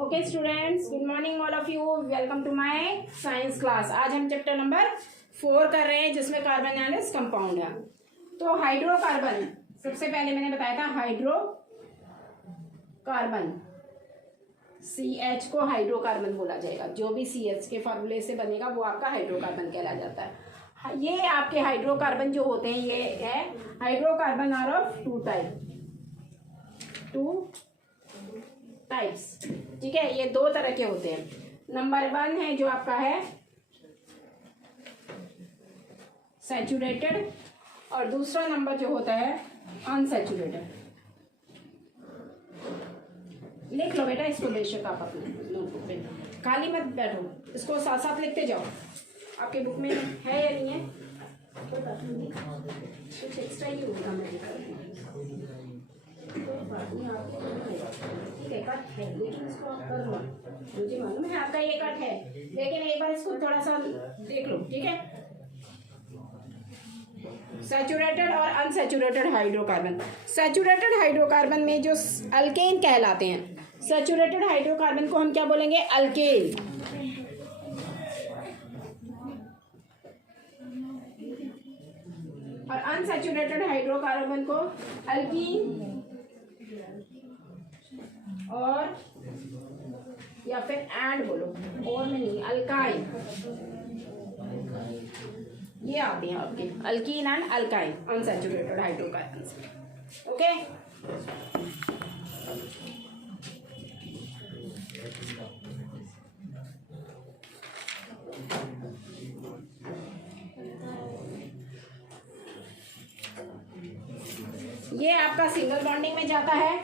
Okay students, good morning all of you. Welcome to my science class. आज हम chapter number 4 कर रहे हैं जिसमें कार्बन एनालिस कंपाउंड है। तो हाइड्रोकार्बन, सबसे पहले मैंने बताया था हाइड्रोकार्बन, CH को हाइड्रोकार्बन बोला जाएगा। जो भी CH के फॉर्मूले से बनेगा वो आपका हाइड्रोकार्बन कहला जाता है। ये आपके हाइड्रोकार्बन जो होते हैं ये है hydrocarbon are of two types. ठीक है, ये दो तरह के होते हैं। नंबर 1 है जो आपका है सैचुरेटेड, और दूसरा नंबर जो होता है अनसैचुरेटेड। लिख लो बेटा इसको, बेशक आप अपने नोटबुक पे खाली मत बैठो, इसको साथ साथ लिखते जाओ। आपके बुक में है या नहीं है कोई बात नहीं, कुछ एक्स्ट्रा ही होगा मैं ठीक है। कट है लेकिन इसको आप कर लो, मुझे मालूम है आपका ये कट है, लेकिन एक बार इसको थोड़ा सा देख लो। ठीक है, सैचुरेटेड और अनसैचुरेटेड हाइड्रोकार्बन। सैचुरेटेड हाइड्रोकार्बन में जो अल्केन कहलाते हैं, सैचुरेटेड हाइड्रोकार्बन को हम क्या बोलेंगे? अल्केन। और अनसैचुरेटेड हाइड्रोकार्बन को अल्कीन और या फिर एंड बोलो, और में नहीं, अल्काइन। ये आते हैं आपके alkyne and alkyne, unsaturated hydrocarbon. Okay, ये आपका सिंगल बॉन्डिंग में जाता है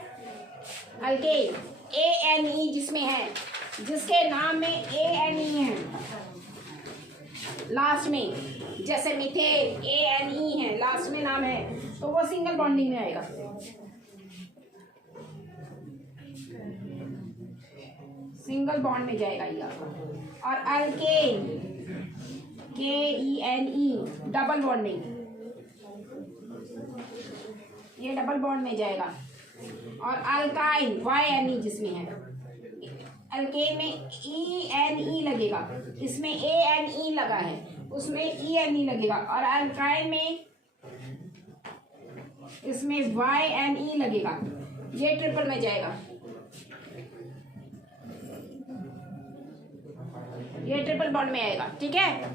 अल्केन, ANE जिसमें है, जिसके नाम में ANE है लास्ट में, जैसे मीथेन ANE है लास्ट में नाम है, तो वो सिंगल बॉन्डिंग में आएगा। सिंगल बॉन्ड में जाएगा ये आपका। और अल्केन KENE डबल बॉन्डिंग, ये डबल बॉन्ड में जाएगा। और अल्काइन YNE जिसमें है, अल्केन में ENE लगेगा, इसमें ANE लगा है, उसमें ENE लगेगा। और अल्काइन में इसमें YNE लगेगा, ये ट्रिपल में जाएगा, ये ट्रिपल बॉन्ड में आएगा। ठीक है,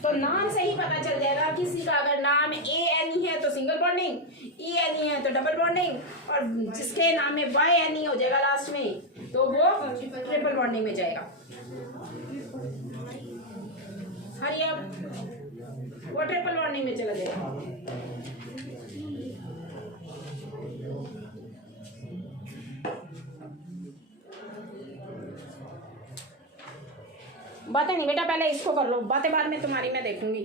तो नाम से ही पता चल जाएगा किसी का अगर नाम ANE है तो सिंगल बॉन्डिंग, ENE है तो डबल बॉन्डिंग, और जिसके नाम में YNE हो जाएगा लास्ट में तो वो ट्रिपल बॉन्डिंग में जाएगा। हरी अब वो ट्रिपल बॉन्डिंग में चला जाएगा। बातें नहीं बेटा, पहले इसको कर लो, बातें बाद में तुम्हारी मैं देखूंगी।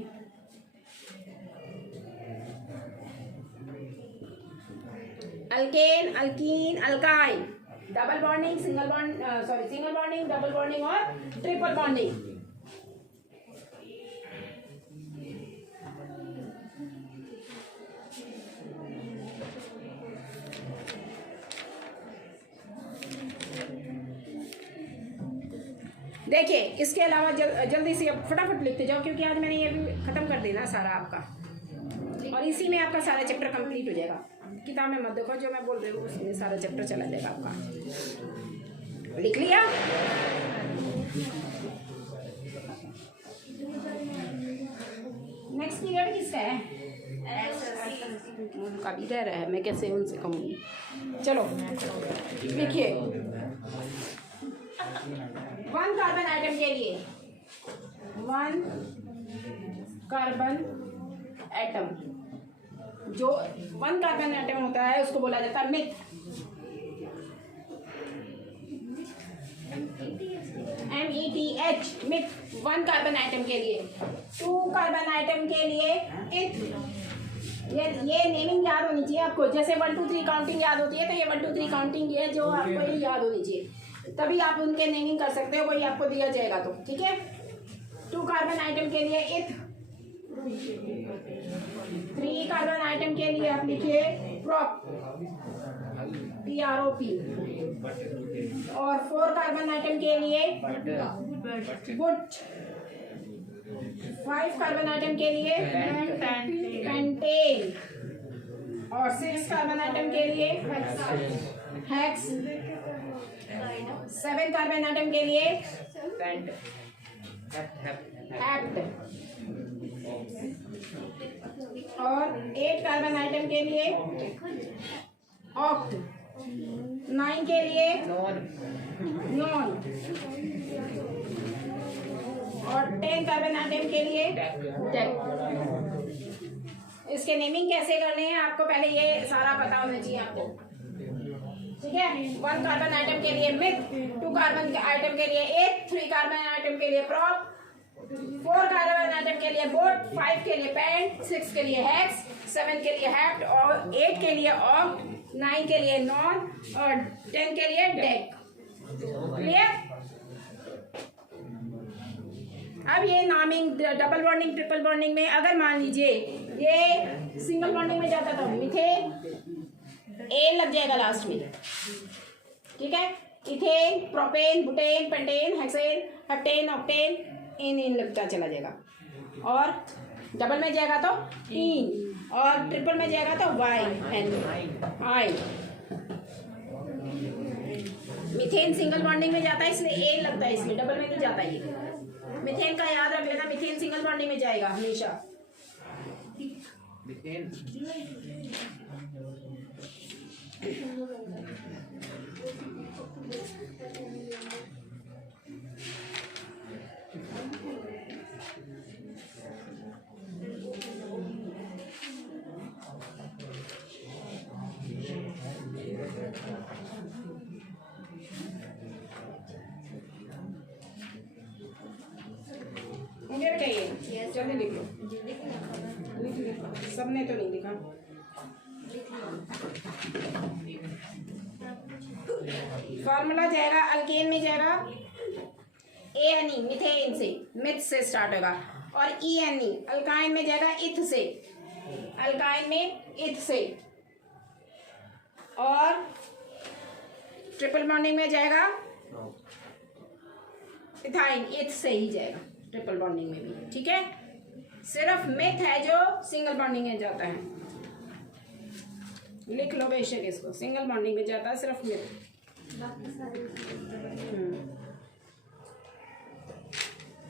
Alkane, alkyne, alkyne, double bonding, single bonding, double bonding और ट्रिपल बॉन्डिंग। देखिए, इसके अलावा जल्दी से फटाफट लिखते जाओ, क्योंकि आज मैंने ये भी ख़त्म कर देना सारा आपका, और इसी में आपका सारा चैप्टर कंप्लीट हो जाएगा। किताब में मत देखो, जो मैं बोल रही हूँ उसमें सारा चैप्टर चला जाएगा आपका। लिख लिया? नेक्स्ट पीरियड किसका है? उनका भी रह रहा है, मैं कैसे उनसे कहूँगी। चलो लिखिए, 1 कार्बन आइटम के लिए 1 कार्बन एटम, जो 1 कार्बन एटम होता है उसको बोला जाता है myth. METH myth 1 carbon atom के लिए। 2 कार्बन आइटम के लिए इथ। ये नेमिंग याद होनी चाहिए आपको, जैसे 1 2 3 काउंटिंग याद होती है, तो ये 1 2 3 काउंटिंग है जो आपको ये याद होनी चाहिए, तभी आप उनके नेमिंग कर सकते हो, वही आपको दिया जाएगा। तो ठीक है, 2 कार्बन आइटम के लिए इथ, 3 कार्बन आइटम के लिए आप लिखिए प्रोप, PROP, और 4 कार्बन आइटम के लिए बुट, 5 कार्बन आइटम के लिए पेंटेन, और 6 कार्बन आइटम के लिए हेक्स, 7 कार्बन आइटम के लिए हेप्ट, और 8 कार्बन आइटम के लिए ऑक्ट, 9 के लिए नॉन, और 10 कार्बन आइटम के लिए डेक। इसके नेमिंग कैसे करने हैं आपको पहले ये सारा पता होना चाहिए आपको, ठीक है। 1 कार्बन आइटम के लिए मिथ, 2 कार्बन आइटम के लिए एथ, 3 कार्बन आइटम के लिए प्रॉप, 4 कार्बन आइटम के लिए बोट, 5 के लिए पेंट, 6 के लिए हेक्स, 7 के लिए हेप्ट, और 8 के लिए ऑक्ट, 9 के लिए नॉन, और 10 के लिए डेक। क्लियर। अब ये नामिंग डबल बॉन्डिंग ट्रिपल बॉन्डिंग में अगर मान लीजिए ये सिंगल बॉन्डिंग में जाता तो मिथेन ए लग जाएगा लास्ट में, ठीक है। Ethane, propane, butane, pentane, hexane, heptane, octane, इन लगता चला जाएगा। और डबल में जाएगा तो इन, और ट्रिपल में जाएगा तो वाई एन आई। मिथेन सिंगल बॉन्डिंग में जाता है इसलिए ए लगता है, इसलिए डबल में नहीं जाता ये। मिथेन का याद रख लेना, मिथेन सिंगल बॉन्डिंग में जाएगा हमेशा। मुझे बताइए, जल्दी लिख लो, सबने तो नहीं लिखा। फॉर्मूला जाएगा अल्केन में जाएगा ANE मिथेन से, मिथ से स्टार्ट होगा, और ENE अल्काइन में जाएगा इथ से, अल्काइन में इथ से, और ट्रिपल बॉन्डिंग में जाएगा इथाइन, इथ से ही जाएगा ट्रिपल बॉन्डिंग में भी, ठीक है। सिर्फ मिथ है जो सिंगल बॉन्डिंग में जाता है, लिख लो बेशक इसको, सिंगल बॉन्डिंग में जाता है सिर्फ मिथ।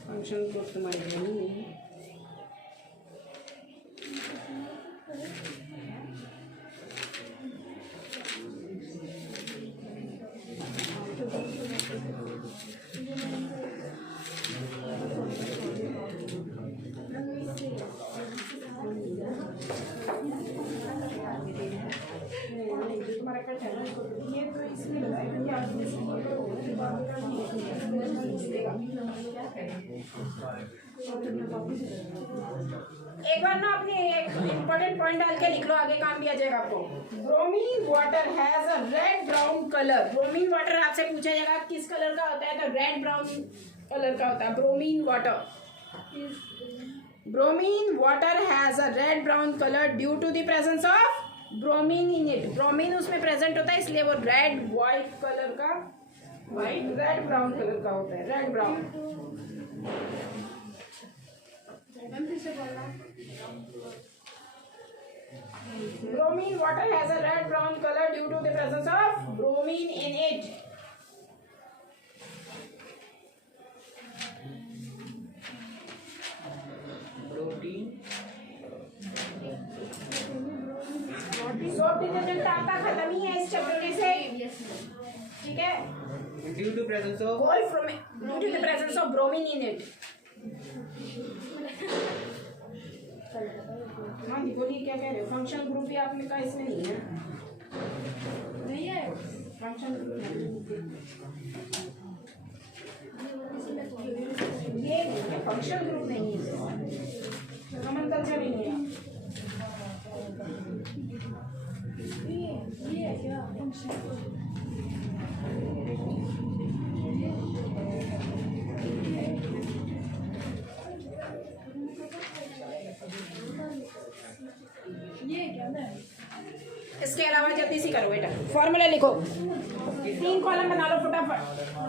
फंक्शन को तुम्हारे नहीं है। एक बार ना अपने एक इम्पोर्टेंट पॉइंट डाल के लिख लो, आगे काम भी आ जाएगा आपको। Bromine water has a red brown colour. Bromine water आपसे पूछा जाएगा किस कलर का होता है, तो रेड ब्राउन कलर का होता है bromine water. Bromine water has a red brown colour due to the presence of bromine in it. Bromine उसमें प्रेजेंट होता है इसलिए वो रेड व्हाइट कलर का, व्हाइट रेड ब्राउन कलर का होता है, red brown. Bromine water has a red brown color due to the presence of bromine in it. Soap detergent आपका खत्म ही है इस चैप्टर में से, ठीक है। Due to presence of bromine in it. हाँ जी बोलिए, क्या कह रहे हो? फंक्शन ग्रुप भी आपने कहा इसमें नहीं है, नहीं है फंक्शन ग्रुप, ये फंक्शन ग्रुप नहीं है, कॉमन कल्चर ही नहीं है। ये है क्या फंक्शन ग्रुप? इसके अलावा जल्दी से करो बेटा, फॉर्मूला लिखो। 3 कॉलम बना लो फटाफट।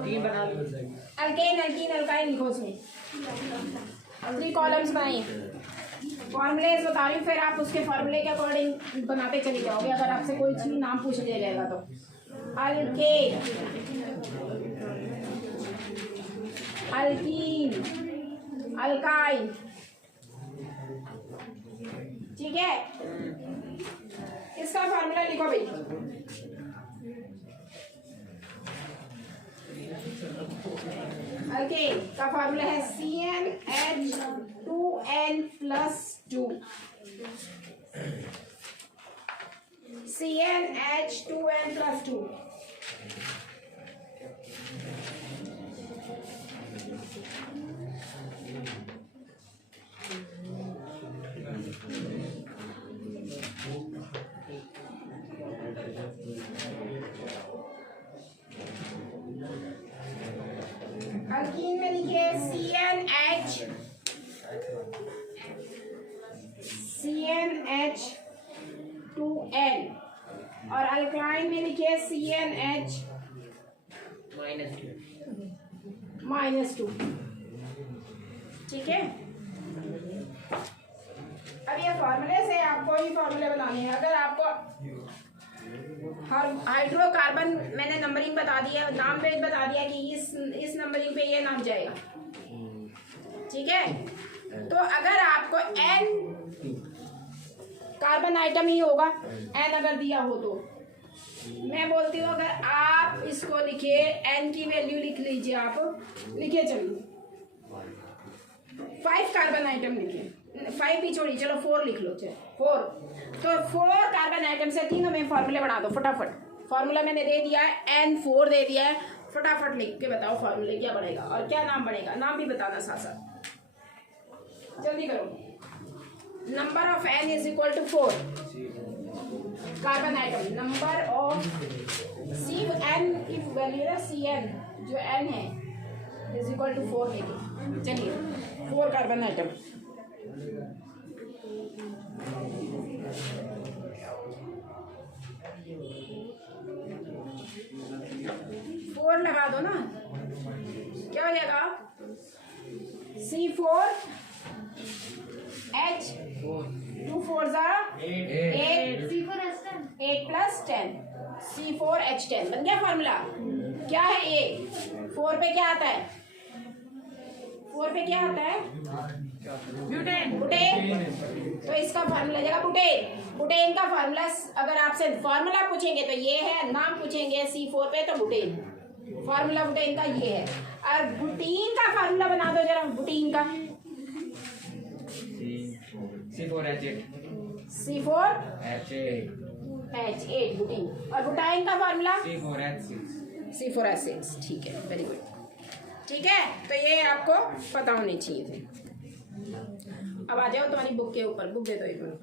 3 बना लो। अल्केन अल्कीन अल्काइन लिखो उसमें। 3 कॉलम्स बनाइए। फॉर्मूलेज बता रही हूँ, फिर आप उसके फॉर्मूले के अकॉर्डिंग बनाते चले जाओगे अगर आपसे कोई चीज नाम पूछ लिया जाएगा तो। अल्केन, अल्कीन, अल्काइन, ठीक है। इसका फॉर्मूला लिखो भाई। अल्केन का फॉर्मूला है CnH2n+2। CnH2n+2। अल्कीन में लिखिए CnH2n और अल्काइन में लिखिए CnH-2। ठीक है। अब ये फॉर्मूले से आपको ही फॉर्मूले बनाने हैं। अगर आपको हाइड्रोकार्बन मैंने नंबरिंग बता दिया, नाम पे बता दिया कि इस नंबरिंग पे ये नाम जाएगा, ठीक है। तो अगर आपको n कार्बन आइटम ही होगा, n अगर दिया हो तो मैं बोलती हूँ अगर आप इसको लिखिए, n की वैल्यू लिख लीजिए, आप लिखिए चलिए 5 कार्बन आइटम लिखिए, 5 भी छोड़िए, चलो 4 लिख लो, चलो 4। तो 4 कार्बन आइटम से तीनों में फॉर्मूले बना दो फटाफट। फॉर्मूला मैंने दे दिया है, N4 दे दिया है, फटाफट लिख के बताओ फॉर्मूले क्या बनेगा और क्या नाम बनेगा। नाम भी बताना साथ साथ, जल्दी करो। Number of N is equal to 4 carbon item. Number of Cn की वैल्यू है Cn जो N है इज इक्वल टू 4 लेके चलिए 4 कार्बन आइटम। फोर लगा दो ना, क्या हो जाएगा C4H 2 4 8 + 10 C4H10 बन गया फॉर्मूला। क्या है ये? 4 पे क्या आता है? 4 पे क्या आता है? ब्यूटेन। बुटेन। तो इसका फार्मूला जाएगा बुटेन। बुटेन का फार्मूला अगर आपसे फार्मूला पूछेंगे तो ये है, नाम पूछेंगे C4 पे तो बुटेन। फार्मूला बुटेन का ये है। और बुटीन का फार्मूला बना दो जरा, बुटीन का। C4H8 बुटीन। और बुटाइन का फार्मूला C4H6। ठीक है, वेरी गुड। ठीक है, तो ये आपको पता होनी चाहिए थे। अब आ जाओ तुम्हारी बुक के ऊपर, बुक दे दो एक मिनट।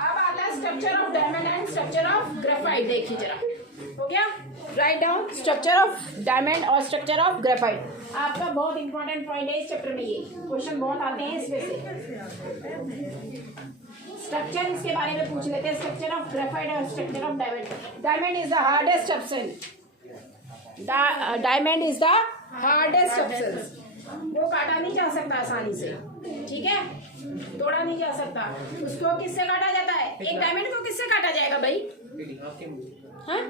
अब आता है structure of diamond and structure of graphite. देखिए जरा, हो गया। Write down structure of diamond और स्ट्रक्चर ऑफ ग्रेफाइट। आपका बहुत इंपॉर्टेंट पॉइंट है इस चैप्टर में, ये क्वेश्चन बहुत आते हैं इसमें से। स्ट्रक्चर इसके बारे में पूछ लेते हैं, स्ट्रक्चर ऑफ ग्रेफाइट और structure of diamond. Diamond is the hardest substance. Diamond is the hardest substance. वो काटा नहीं जा सकता आसानी से, ठीक है, तोड़ा नहीं जा सकता। उसको किससे काटा जाता है? एक डायमंड को किससे काटा जाएगा भाई? हाँ,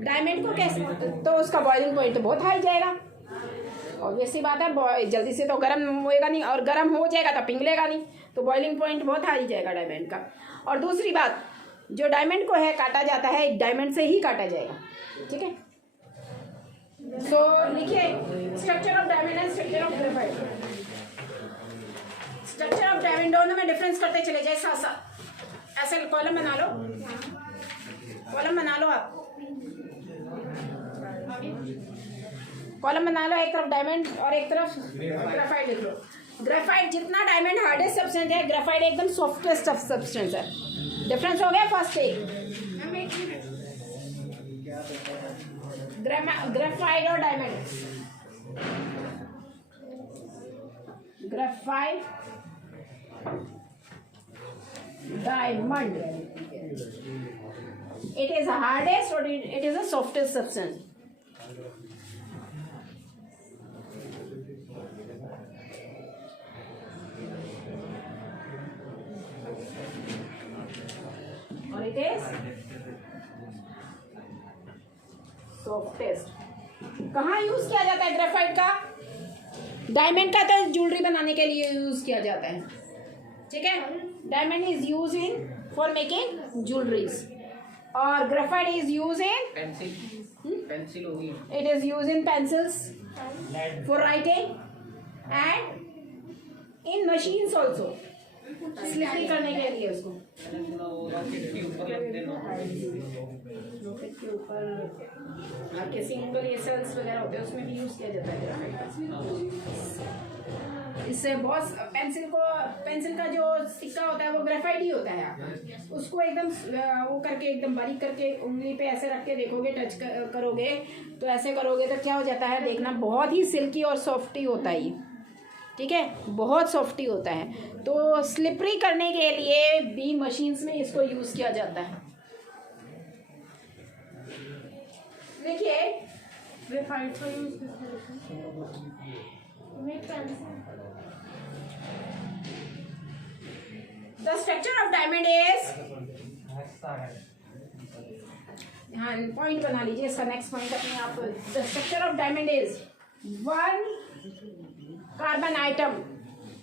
डायमंड को कैसे? तो उसका बॉइलिंग पॉइंट तो बहुत हाई जाएगा, ऑब्वियस सी बात है। जल्दी से तो गर्म होएगा नहीं, और गर्म हो जाएगा तो पिघलेगा नहीं, तो बॉइलिंग पॉइंट बहुत हाई जाएगा डायमंड का। और दूसरी बात, जो डायमंड को है काटा जाता है, एक डायमंड से ही काटा जाएगा, ठीक है। सो लिखिए structure of diamond and structure of graphite. Structure of diamond दोनों में डिफरेंस करते चले जाए साथ साथ। ऐसे कॉलम बना लो, कॉलम बना लो, आप कॉलम बना लो। एक तरफ डायमंड और एक तरफ ग्रेफाइट लिख लो। ग्रेफाइट जितना डायमंड हार्डेस्ट सब्सटेंस है, ग्रेफाइट एकदम सॉफ्टेस्ट सब्सटेंस है। डिफरेंस हो गया फर्स्ट एक। ग्रेफाइट और diamond, graphite diamond. It is hardest or it is the softest substance. Or it is softest. कहाँ यूज किया जाता है ग्रेफाइट का? डायमंड का तो ज्वेलरी बनाने के लिए यूज किया जाता है, ठीक है. Diamond is use in for making jewelleries और graphite is use in pencil होगी. It is use in pencils for writing and in machines also, slippery करने के लिए उसको. रॉकेट के ऊपर लगते हैं. रॉकेट के ऊपर आपके सिंगल ये सेल्स वगैरह होते हैं, उसमें भी यूज किया जाता है. इससे बहुत पेंसिल का जो सिक्का होता है वो ग्रेफाइट ही होता है. उसको एकदम वो करके एकदम बारीक करके उंगली पे ऐसे रख के देखोगे, टच करोगे तो ऐसे करोगे तो क्या हो जाता है, देखना बहुत ही सिल्की और सॉफ्टी होता है ये, ठीक है, बहुत सॉफ्टी होता है. तो स्लिपरी करने के लिए भी मशीन्स में इसको यूज किया जाता है. देखिए ग्रेफाइट का use The structure of diamond is, हाँ पॉइंट बना लीजिए इसका, नेक्स्ट पॉइंट अपने आप. The structure of diamond is one carbon atom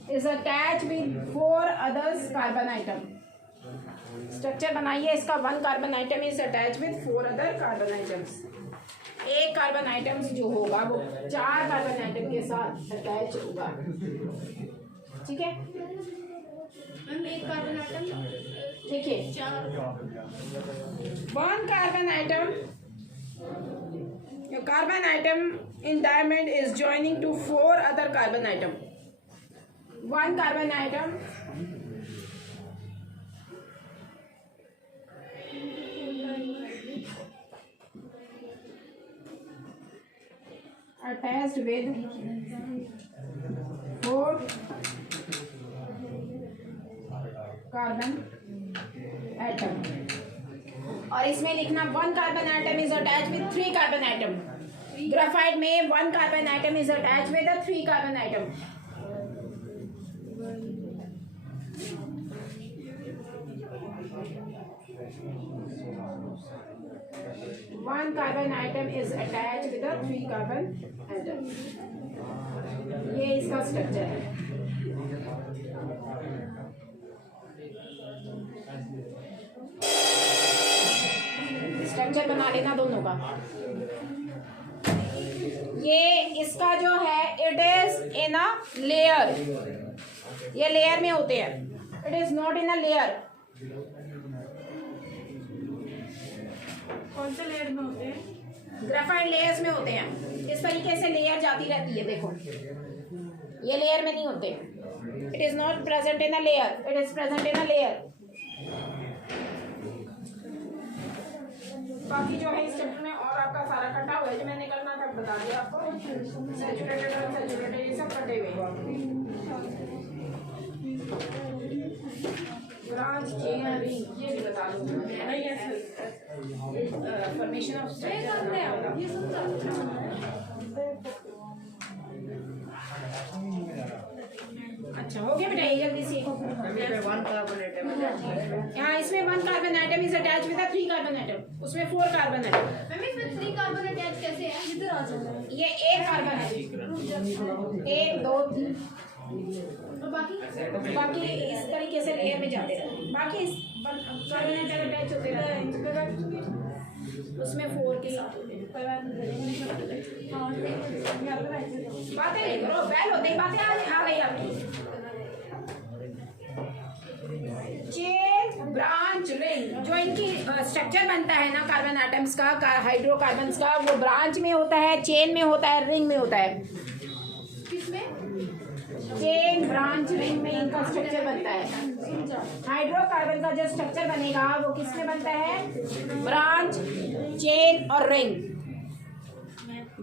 is attached with four others carbon atom. Structure बनाइए इसका. One carbon atom is attach with four other carbon atoms. एक carbon atoms जो होगा वो चार कार्बन आइटम के साथ अटैच होगा, ठीक है. एक कार्बन आइटम देखिए, one carbon item in diamond is joining to four other carbon atom. One carbon atom attached with four carbon atom. और इसमें लिखना one carbon atom is attach with three carbon atom. Graphite में one carbon atom is attach with a three carbon atom. One carbon atom is attach with a three carbon atom. ये इसका structure है. Structure बना लेना दोनों का. ये इसका जो है it is in a layer, ये लेयर में होते हैं. It is not in a layer. कौन से लेयर में होते हैं? ग्रेफाइट लेयर्स में होते हैं. इस तरीके से लेयर जाती रहती है, देखो ये लेयर में नहीं होते. It is not present in a layer, it is present in a layer. बाकी जो है इस चैप्टर में और आपका सारा कटा हुआ है, जो मैंने करना था बता दिया आपको. सैचुरेटेड और अनसैचुरेटेड ये सब कटे हुए. ब्रांच चेन रिंग ये भी बता दूँ फॉर्मेशन ऑफ स्ट्रक्चर. अच्छा हो गया बेटा, ये जल्दी सीखो. यहाँ इसमें one carbon atom is attach with three carbon atom, उसमें four carbon atom. Three carbon attach कैसे है? इधर आ जाओ. ये एक कार्बन है, एक दो तीन, और बाकी इस तरीके से लेयर में जाते रहते. बाकी कार्बन आइटम अटैच होते रहते हैं, उसमें फोर के साथ होते हैं. बातें नहीं करो, बैल होते ही बातें आ गई आपकी. चेन ब्रांच रिंग, जो इनकी स्ट्रक्चर बनता है ना कार्बन आइटम्स का, हाइड्रोकार्बन्स का, वो ब्रांच में होता है, चेन में होता है, रिंग में होता है. किसमें? चेन ब्रांच रिंग में इनका स्ट्रक्चर बनता है. हाइड्रोकार्बन का जो स्ट्रक्चर बनेगा वो किस में बनता है? ब्रांच, चेन और रिंग.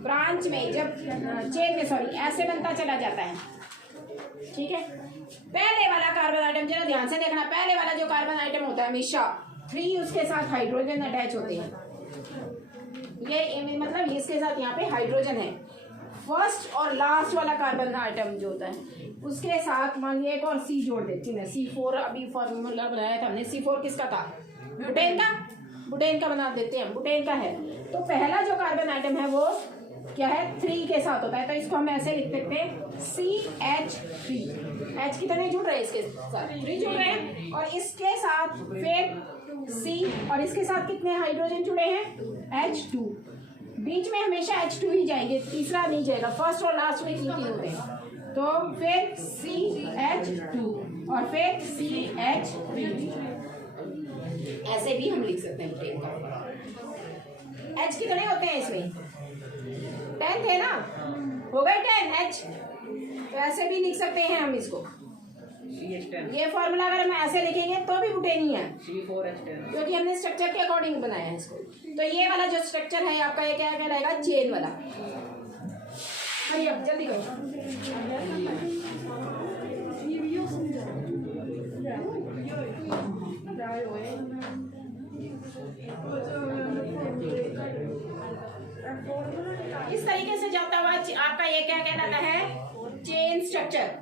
ब्रांच में जब चेन में सॉरी ऐसे बनता चला जाता है, ठीक है। पहले वाला कार्बन आइटम जरा ध्यान से देखना, पहले वाला जो कार्बन आइटम होता है हमेशा 3 उसके साथ हाइड्रोजन अटैच होते हैं, ये मतलब इसके साथ यहाँ पे हाइड्रोजन है। फर्स्ट और लास्ट वाला कार्बन आइटम जो होता है उसके साथ मान लिया एक और सी जोड़ देती है, C4 अभी फॉर्मूला बनाया था हमने, C4 किसका था, बुटेन का, बुटेन का बना देते हैं, बुटेन का है। तो पहला जो कार्बन आइटम है वो क्या है, 3 के साथ होता है, तो इसको हम ऐसे लिख सकते हैं CH3। H कितने जुड़ रहे हैं इसके साथ, 3 जुड़ रहे हैं, और इसके साथ फिर C और इसके साथ कितने हाइड्रोजन जुड़े हैं, H2। बीच में हमेशा H2 ही जाएंगे, तीसरा नहीं जाएगा, फर्स्ट और लास्ट में 3 होते हैं। तो फिर CH2 और फिर CH3, ऐसे भी हम लिख सकते हैं बुटेन का। H कितने होते हैं इसमें, 10 थे ना, हो गए 10 H, तो ऐसे भी लिख सकते हैं हम इसको। CH10 ये फॉर्मूला अगर हम ऐसे लिखेंगे तो भी बुटेन ही है, C4H10 क्योंकि हमने स्ट्रक्चर के अकॉर्डिंग बनाया है इसको। तो ये वाला जो स्ट्रक्चर है आपका, ये क्या कहलाएगा, चेन वाला। हरी अब जल्दी करो। इस तरीके से जाता हुआ आपका ये क्या कहलाता है, चेन स्ट्रक्चर।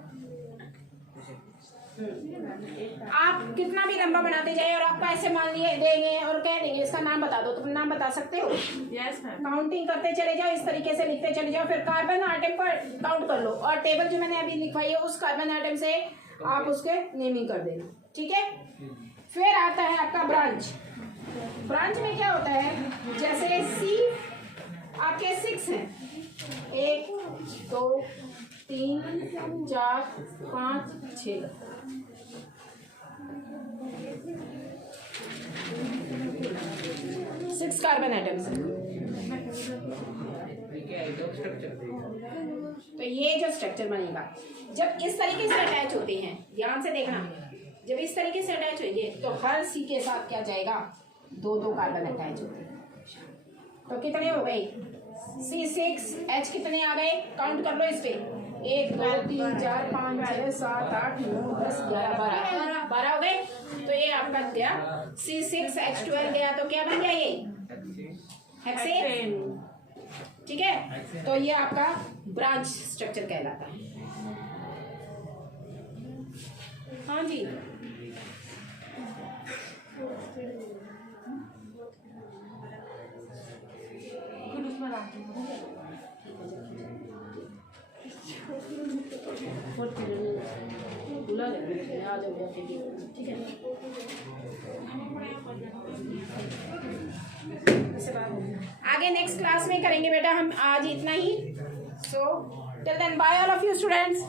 आप कितना भी लंबा बनाते जाए और आपको ऐसे मान लिए देंगे और कह देंगे इसका नाम बता दो, तुम नाम बता सकते हो, यस मैम। काउंटिंग करते चले जाओ, इस तरीके से लिखते चले जाओ, फिर कार्बन आइटम पर काउंट कर लो, और टेबल जो मैंने अभी लिखवाई है उस कार्बन आइटम से आप उसके नेमिंग कर देना, ठीक है। फिर आता है आपका ब्रांच। ब्रांच में क्या होता है, जैसे सी आपके 6 हैं, 1 2 3 4 5 6, 6 कार्बन आइटम्स। तो ये जो स्ट्रक्चर बनेगा, जब इस तरीके से अटैच होते हैं, ध्यान से देखना, जब इस तरीके से अटैच होंगे तो हर सी के साथ क्या जाएगा, 2 कार्बन अटैच होते हैं। तो कितने हो गए, C6 H कितने आ गए, काउंट कर लो इस पे, 1 2 3 4 5 6 7 8 9 10 11 12 हो गए। तो ये आपका गया C6 H12 गया, तो क्या बन गया ये, हेक्सेन, ठीक है। तो ये आपका ब्रांच स्ट्रक्चर कहलाता है। हाँ जी, ठीक है। आगे नेक्स्ट क्लास में करेंगे बेटा हम, आज इतना ही। So till then bye all of you students.